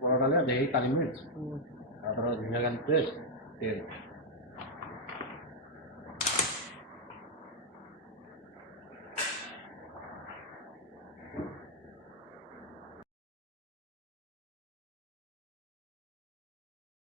পরোটা দেয় কালি মির্চ তারপরে ভিনেগার পেস্ট তেল